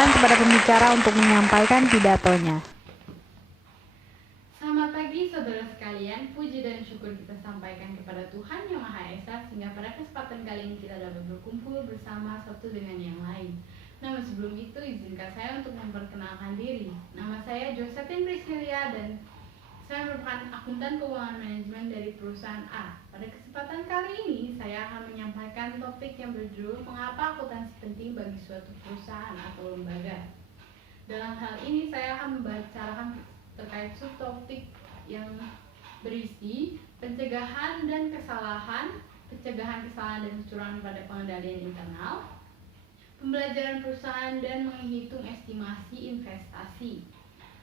silakan kepada pembicara untuk menyampaikan pidatonya. Selamat pagi saudara sekalian, puji dan syukur kita sampaikan kepada Tuhan Yang Maha Esa sehingga pada kesempatan kali ini kita dapat berkumpul bersama satu dengan yang lain. Namun sebelum itu izinkan saya untuk memperkenalkan diri. Nama saya Josephine Priscilia dan saya merupakan akuntan keuangan manajemen dari perusahaan A. Pada kesempatan kali ini saya akan menyampaikan topik yang berjudul mengapa akuntansi penting bagi suatu perusahaan atau lembaga. Dalam hal ini saya akan membicarakan terkait subtopik yang berisi pencegahan kesalahan dan kecurangan pada pengendalian internal, pembelajaran perusahaan dan menghitung estimasi investasi.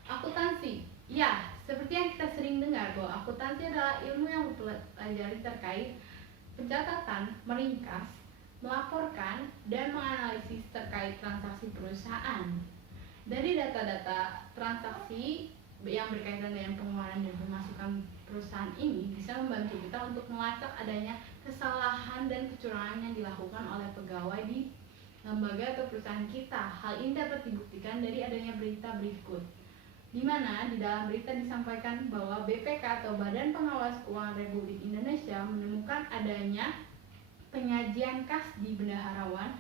Akuntansi, ya, seperti yang kita sering dengar bahwa akuntansi adalah ilmu yang mempelajari terkait pencatatan, meringkas, melaporkan, dan menganalisis terkait transaksi perusahaan. Dari data-data transaksi yang berkaitan dengan pengeluaran dan pemasukan perusahaan ini bisa membantu kita untuk melacak adanya kesalahan dan kecurangan yang dilakukan oleh pegawai di lembaga atau perusahaan kita. Hal ini dapat dibuktikan dari adanya berita berikut, di mana di dalam berita disampaikan bahwa BPK atau Badan Pengawas Keuangan Republik Indonesia menemukan adanya penyajian kas di Bendaharawan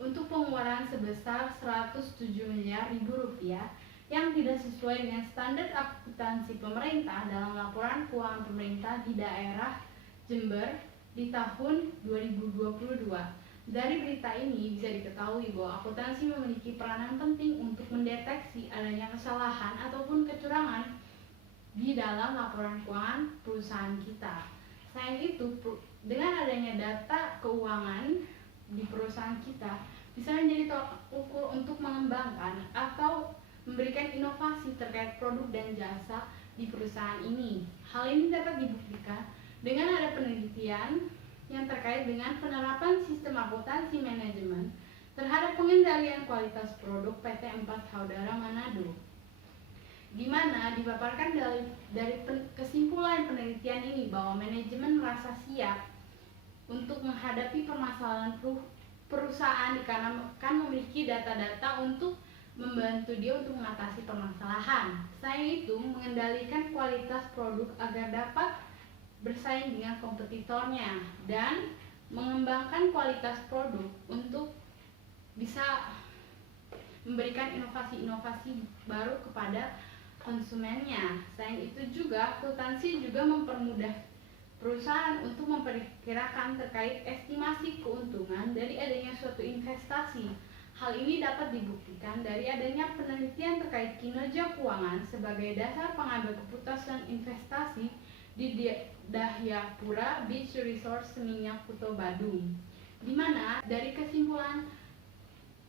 untuk pengeluaran sebesar 107 miliar rupiah yang tidak sesuai dengan standar akuntansi pemerintah dalam laporan keuangan pemerintah di daerah Jember di tahun 2022. Dari berita ini bisa diketahui bahwa akuntansi memiliki peranan penting untuk mendeteksi adanya kesalahan ataupun kecurangan di dalam laporan keuangan perusahaan kita. Selain itu, dengan adanya data keuangan di perusahaan kita bisa menjadi tolak ukur untuk mengembangkan atau memberikan inovasi terkait produk dan jasa di perusahaan ini. Hal ini dapat dibuktikan dengan ada penelitian yang terkait dengan penerapan sistem akuntansi manajemen terhadap pengendalian kualitas produk PT 4 Saudara Manado, di mana dipaparkan dari kesimpulan penelitian ini bahwa manajemen merasa siap untuk menghadapi permasalahan perusahaan dikarenakan memiliki data-data untuk membantu dia untuk mengatasi permasalahan. Selain itu, mengendalikan kualitas produk agar dapat bersaing dengan kompetitornya dan mengembangkan kualitas produk untuk bisa memberikan inovasi-inovasi baru kepada konsumennya. Selain itu juga, akuntansi juga mempermudah perusahaan untuk memperkirakan terkait estimasi keuntungan dari adanya suatu investasi. Hal ini dapat dibuktikan dari adanya penelitian terkait kinerja keuangan sebagai dasar pengambil keputusan investasi di Dahyapura Beach Resort Seminyak Kuto Badung, di mana dari kesimpulan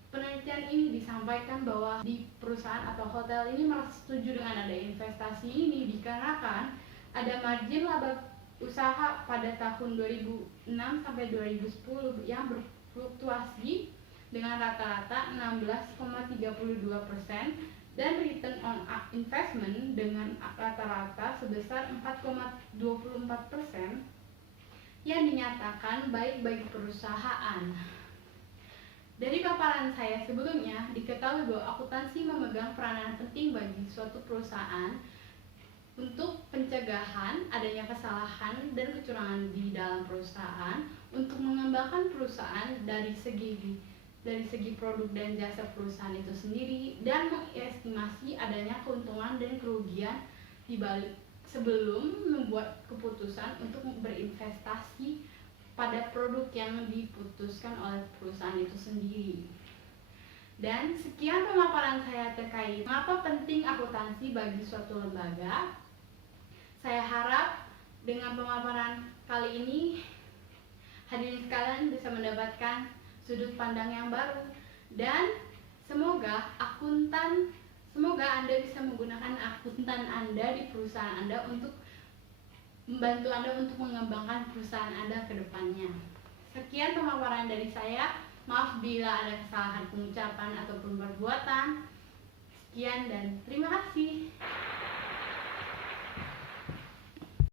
penelitian ini disampaikan bahwa di perusahaan atau hotel ini merasa setuju dengan ada investasi ini dikarenakan ada margin laba usaha pada tahun 2006 sampai 2010 yang berfluktuasi dengan rata-rata 16,32% dan return on investment dengan rata-rata sebesar 4,24% yang dinyatakan baik bagi perusahaan. Dari paparan saya sebelumnya, diketahui bahwa akuntansi memegang peranan penting bagi suatu perusahaan untuk pencegahan adanya kesalahan dan kecurangan di dalam perusahaan, untuk mengembangkan perusahaan dari segi produk dan jasa perusahaan itu sendiri, dan mengestimasi adanya keuntungan dan kerugian di balik sebelum membuat keputusan untuk berinvestasi pada produk yang diputuskan oleh perusahaan itu sendiri. Dan sekian pemaparan saya terkait mengapa penting akuntansi bagi suatu lembaga. Saya harap dengan pemaparan kali ini hadirin sekalian bisa mendapatkan sudut pandang yang baru, dan semoga Anda bisa menggunakan akuntan Anda di perusahaan Anda untuk membantu Anda untuk mengembangkan perusahaan Anda ke depannya. Sekian pemaparan dari saya. Maaf bila ada kesalahan pengucapan ataupun perbuatan. Sekian dan terima kasih.